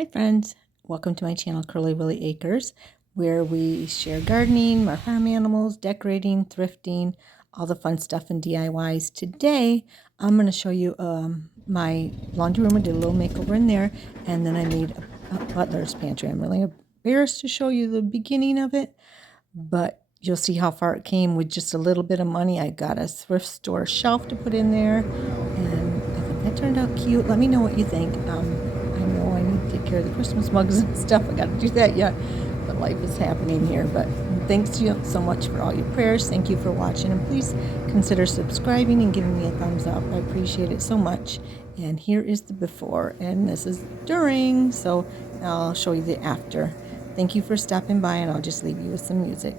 Hi friends, welcome to my channel Curly Willy Acres, where we share gardening, our farm animals, decorating, thrifting, all the fun stuff and DIYs. Today I'm going to show you my laundry room. I did a little makeover in there, and then I made a butler's pantry. I'm really embarrassed to show you the beginning of it, but you'll see how far it came with just a little bit of money. I got a thrift store shelf to put in there, and I think that turned out cute. Let me know what you think. I know I need to take care of the Christmas mugs and stuff. I got to do that yet, but life is happening here. But thanks to you so much for all your prayers. Thank you for watching, and please consider subscribing and giving me a thumbs up. I appreciate it so much. And here is the before, and this is during, so I'll show you the after. Thank you for stopping by, and I'll just leave you with some music.